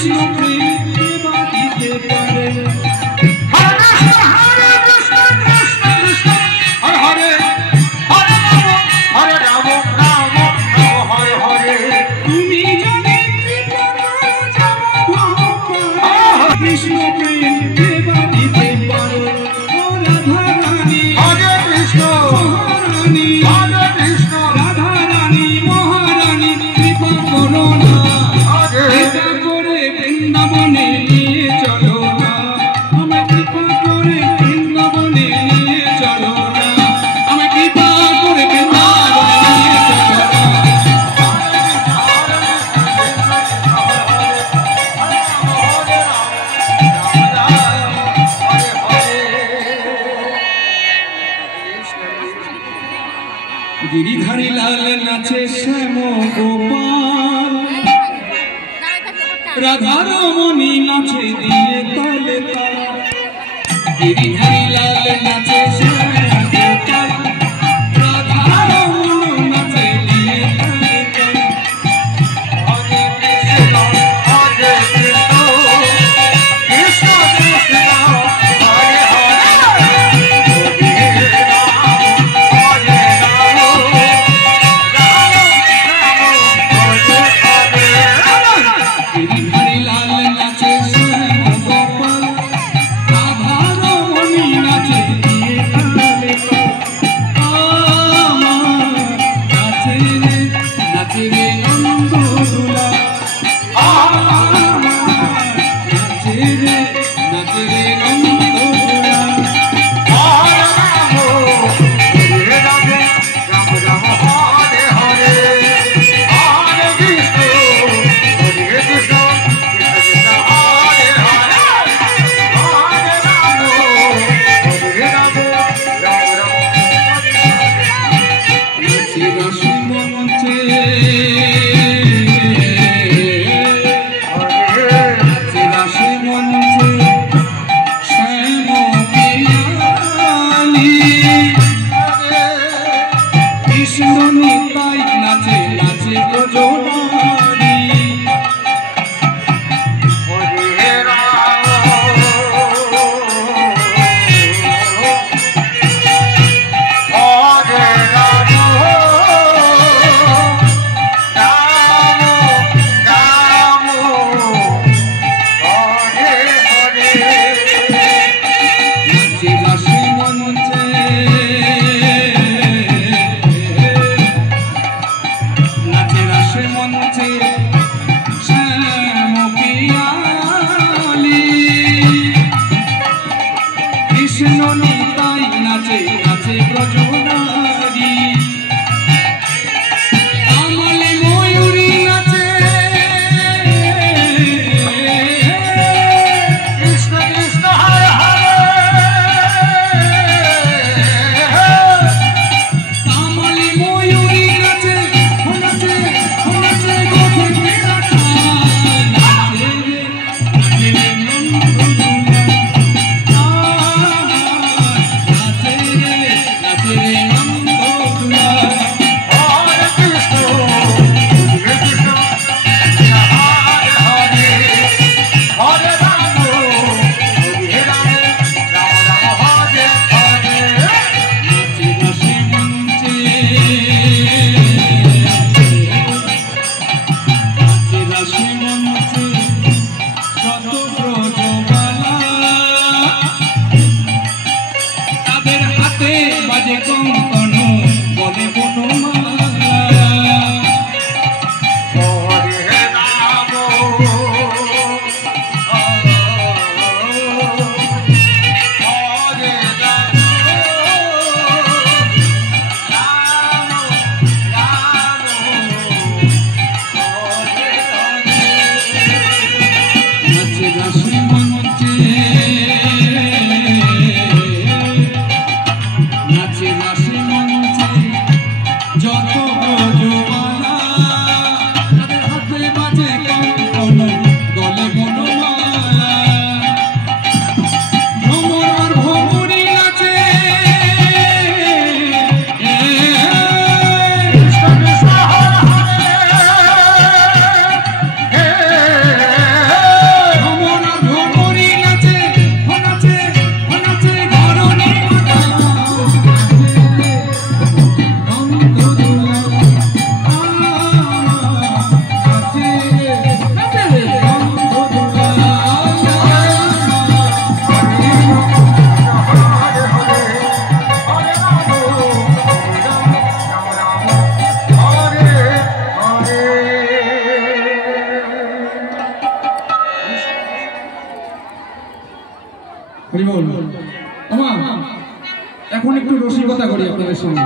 কৃষ্ণ প্রেম দেবা দিতে পারে তুমি যদি কৃপা করো কৃষ্ণ প্রেম দেবা দিতে পারো ও রাধা রানী হরে কৃষ্ণ মহারানী হরে কৃষ্ণ রাধা রানী মহারানী কৃপা করো না কৃপা করে বৃন্দাবনে নিয়ে চলো না আমায় কৃপা করে বৃন্দাবনে নিয়ে চলো না আমায় কৃপা করে বৃন্দাবনে নিয়ে চলো না गिरिधारी लाल नाचे श्याम गोपाल राधा रमणी नाचे दिए ताले ताल गिरिधारी लाल नाचे श्याम गोपाल राधा रमणी नाचे दिए ताले ताल हरे कृष्ण कृष्ण कृष्ण हरे गिरिधारी लाल नाचे श्याम गोपाल राधा रमणी नाचे दिए ताले ताल नाचे रे नंद दुला नाचे रे नंद दुला হরি বল। আমা এখন একটু রসিকতা করি আপনাদের সঙ্গে।